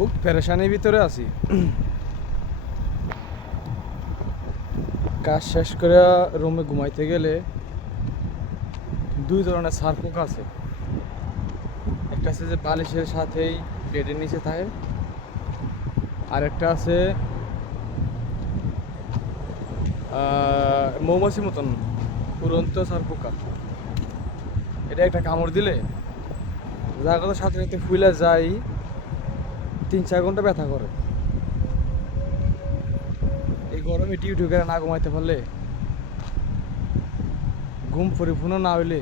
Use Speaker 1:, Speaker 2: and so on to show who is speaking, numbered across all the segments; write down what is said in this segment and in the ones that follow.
Speaker 1: খুব পেরেশানির ভিতরে আছি। কাজ শেষ করে রুমে ঘুমাইতে গেলে দুই ধরনের সার্ফোক আছে। একটা আছে যে বালিশের সাথেই বেডের নিচে থাকে। আর একটা আছে আহ, মৌমাছির মতন উড়ন্ত সারপোকা এটা একটা কামড় দিলে জায়গাটার সাথে সাথে ফুলে যাই তিন, চার ঘণ্টা ব্যথা করে। এই গরমে টিউটিউ করে না ঘুমাইতে পারলে, ঘুম পরিপূর্ণ না হইলে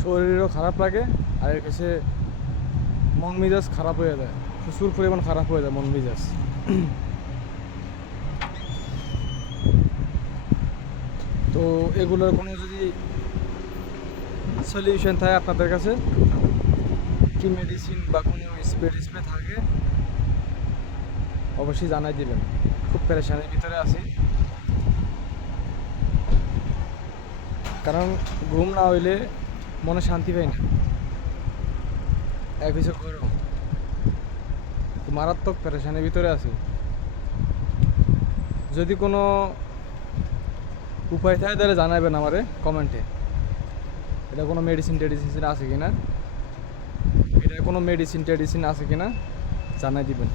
Speaker 1: শরীরও খারাপ লাগে আর এর কাছে মন মেজাজ খারাপ হয়ে যায়। প্রচুর পরিমাণ খারাপ হয়ে যায় মন মেজাজ। তো এগুলোর কোনো যদি সলিউশন থাকে আপনাদের কাছে কি মেডিসিন বা কোনো স্প্রে টিস্প্রে থাকে, অবশ্যই জানাই দিবেন। খুব পেরেশানির ভিতরে আছি। কারণ ঘুম না হইলে মনে শান্তি পাই না। এক তো মারাত্মক পেরেশানির ভিতরে আছি। যদি কোনো উপায় থাকে তাহলে জানাবেন আমারে কমেন্টে। এটা কোনো মেডিসিন টেডিসিন আছে কিনা? কোনো মেডিসিন টেডিসিন আছে কিনা জানাই দিবেন।